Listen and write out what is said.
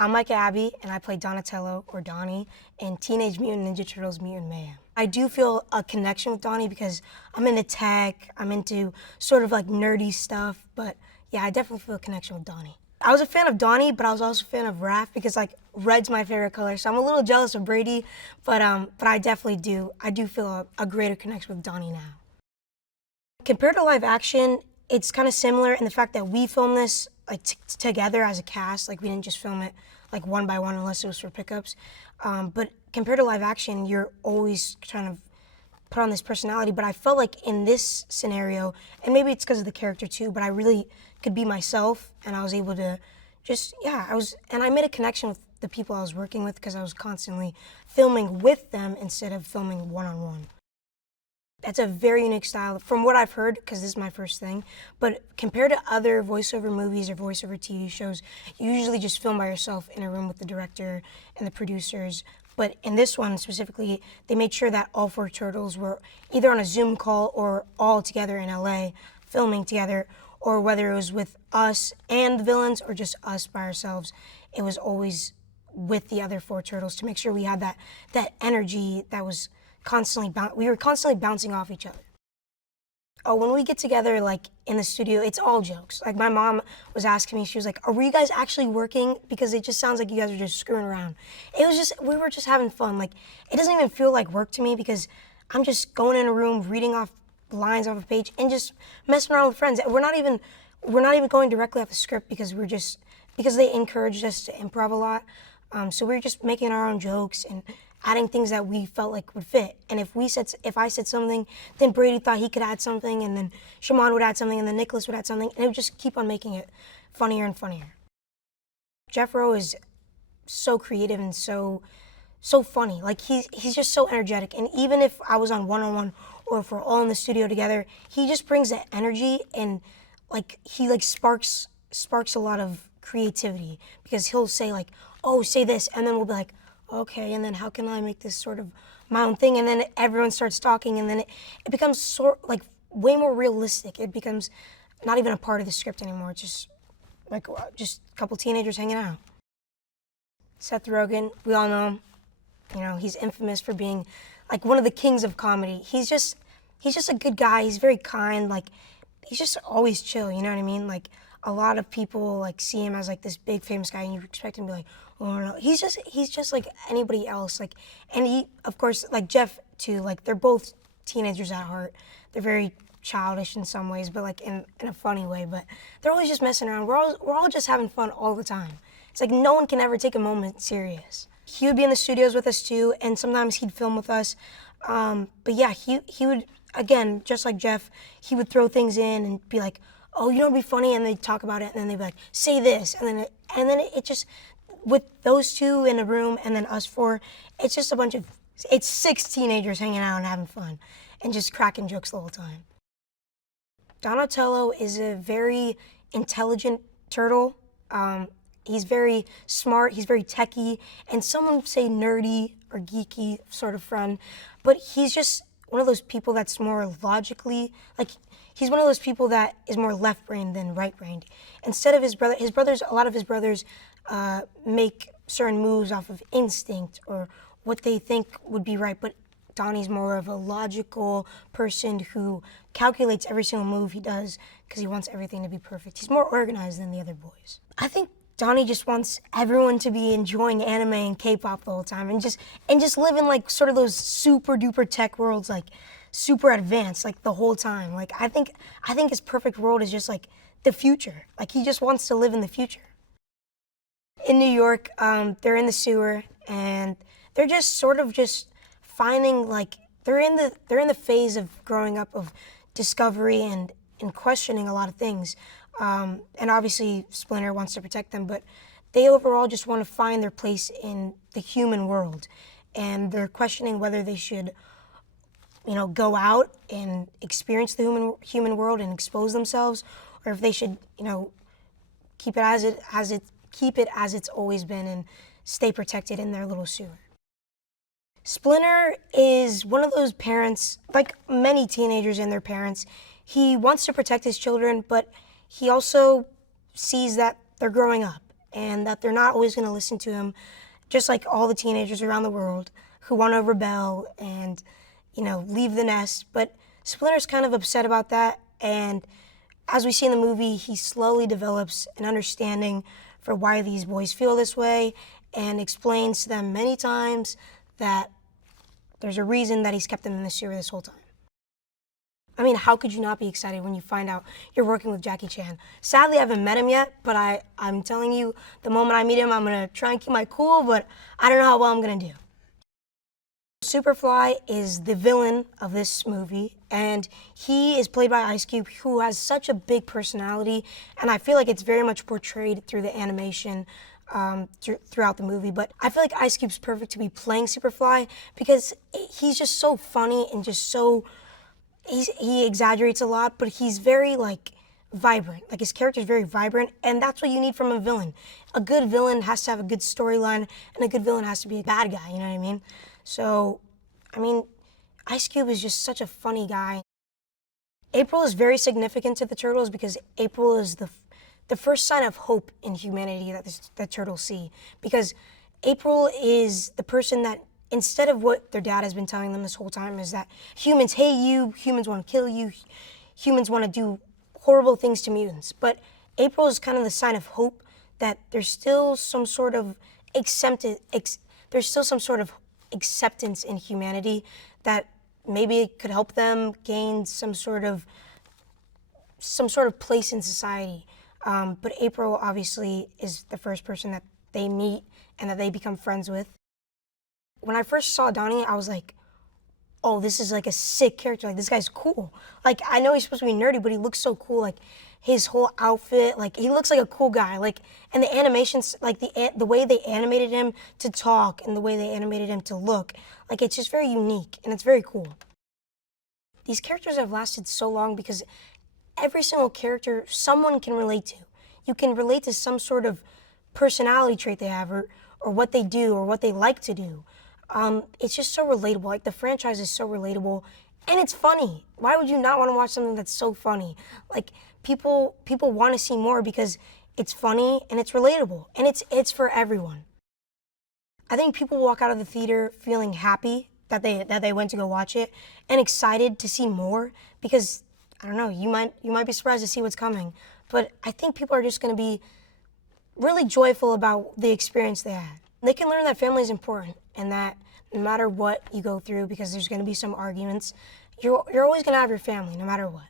I'm Micah Abbey, and I play Donatello, or Donnie, in Teenage Mutant Ninja Turtles Mutant Mayhem. I do feel a connection with Donnie because I'm into tech, I'm into sort of like nerdy stuff, but yeah, I definitely feel a connection with Donnie. I was a fan of Donnie, but I was also a fan of Raph because like red's my favorite color, so I'm a little jealous of Brady, but I definitely do. I do feel a greater connection with Donnie now. Compared to live action, it's kind of similar in the fact that we filmed this like together as a cast. Like we didn't just film it like one by one unless it was for pickups. But compared to live action, you're always trying to put on this personality. But I felt like in this scenario, and maybe it's because of the character too, but I really could be myself, and I was able to just, and I made a connection with the people I was working with because I was constantly filming with them instead of filming one-on-one. That's a very unique style from what I've heard, because this is my first thing, but compared to other voiceover movies or voiceover TV shows, you usually just film by yourself in a room with the director and the producers. But in this one specifically, they made sure that all four turtles were either on a Zoom call or all together in LA filming together, or whether it was with us and the villains or just us by ourselves, it was always with the other four turtles to make sure we had that energy that was we were constantly bouncing off each other. Oh, when we get together, like in the studio, it's all jokes. Like my mom was asking me, she was like, "Are you guys actually working? Because it just sounds like you guys are just screwing around." We were just having fun. Like it doesn't even feel like work to me because I'm just going in a room, reading off lines off a page, and just messing around with friends. We're not even going directly off the script because they encouraged us to improv a lot. So we were just making our own jokes and adding things that we felt like would fit. And if I said something, then Brady thought he could add something, and then Shimon would add something, and then Nicholas would add something, and it would just keep on making it funnier and funnier. Jeff Rowe is so creative and so funny. Like he's just so energetic. And even if I was on one-on-one or if we're all in the studio together, he just brings that energy, and like he like sparks a lot of creativity because he'll say like, "Oh, say this," and then we'll be like, "Okay, and then how can I make this sort of my own thing?" And then everyone starts talking, and then it becomes like way more realistic. It becomes not even a part of the script anymore. It's just like just a couple teenagers hanging out. Seth Rogen, we all know him. You know, he's infamous for being like one of the kings of comedy. He's just a good guy. He's very kind. Like he's just always chill. You know what I mean? Like a lot of people like see him as like this big famous guy, and you expect him to be like, "Oh no." He's just like anybody else. Like, and he, of course, like Jeff too. Like they're both teenagers at heart. They're very childish in some ways, but like in a funny way. But they're always just messing around. We're all just having fun all the time. It's like no one can ever take a moment serious. He would be in the studios with us too, and sometimes he'd film with us. But yeah, he would, again, just like Jeff, he would throw things in and be like, "Oh, you know, it'd be funny," and they'd talk about it, and then they'd be like, "Say this," and then it just, with those two in a room and then us four, it's just it's 6 teenagers hanging out and having fun and just cracking jokes the whole time. Donatello is a very intelligent turtle. He's very smart, he's very techie, and some would say nerdy or geeky sort of friend, but he's just one of those people that's more logically, like he's one of those people that is more left-brained than right-brained. Instead of a lot of his brothers make certain moves off of instinct or what they think would be right, but Donnie's more of a logical person who calculates every single move he does because he wants everything to be perfect. He's more organized than the other boys. I think Donnie just wants everyone to be enjoying anime and K-pop the whole time and just live in like sort of those super duper tech worlds, like super advanced like the whole time. Like I think his perfect world is just like the future. Like he just wants to live in the future. In New York, they're in the sewer and they're just sort of just finding like they're in the phase of growing up, of discovery and questioning a lot of things. And obviously Splinter wants to protect them, but they overall just want to find their place in the human world. And they're questioning whether they should, you know, go out and experience the human world and expose themselves, or if they should, you know, keep it as it's always been and stay protected in their little sewer. Splinter is one of those parents, like many teenagers and their parents. He wants to protect his children, but he also sees that they're growing up and that they're not always going to listen to him, just like all the teenagers around the world who want to rebel and, leave the nest. But Splinter's kind of upset about that, and as we see in the movie, he slowly develops an understanding for why these boys feel this way and explains to them many times that there's a reason that he's kept them in the sewer this whole time. I mean, how could you not be excited when you find out you're working with Jackie Chan? Sadly, I haven't met him yet, but I'm telling you, the moment I meet him, I'm going to try and keep my cool, but I don't know how well I'm going to do. Superfly is the villain of this movie, and he is played by Ice Cube, who has such a big personality, and I feel like it's very much portrayed through the animation throughout the movie. But I feel like Ice Cube's perfect to be playing Superfly because he's just so funny and just so... He exaggerates a lot, but he's very, vibrant. His character is very vibrant, and that's what you need from a villain. A good villain has to have a good storyline, and a good villain has to be a bad guy, you know what I mean? So, Ice Cube is just such a funny guy. April is very significant to the Turtles because April is the first sign of hope in humanity that the Turtles see. Because April is the person that, instead of what their dad has been telling them this whole time, is that humans hate you, humans want to kill you, humans want to do horrible things to mutants. But April is kind of the sign of hope that there's still some sort of acceptance in humanity that maybe it could help them gain some sort of place in society. But April obviously is the first person that they meet and that they become friends with. When I first saw Donnie, I was like, oh, this is a sick character. This guy's cool. I know he's supposed to be nerdy, but he looks so cool. His whole outfit, he looks like a cool guy. And the animations, the way they animated him to talk and the way they animated him to look, it's just very unique and it's very cool. These characters have lasted so long because every single character someone can relate to. You can relate to some sort of personality trait they have or what they do or what they like to do. It's just so relatable. The franchise is so relatable, and it's funny. Why would you not want to watch something that's so funny? People want to see more because it's funny and it's relatable, and it's for everyone. I think people walk out of the theater feeling happy that they went to go watch it and excited to see more because, I don't know, you might be surprised to see what's coming, but I think people are just going to be really joyful about the experience they had. They can learn that family is important and that no matter what you go through, because there's going to be some arguments, you're always going to have your family no matter what.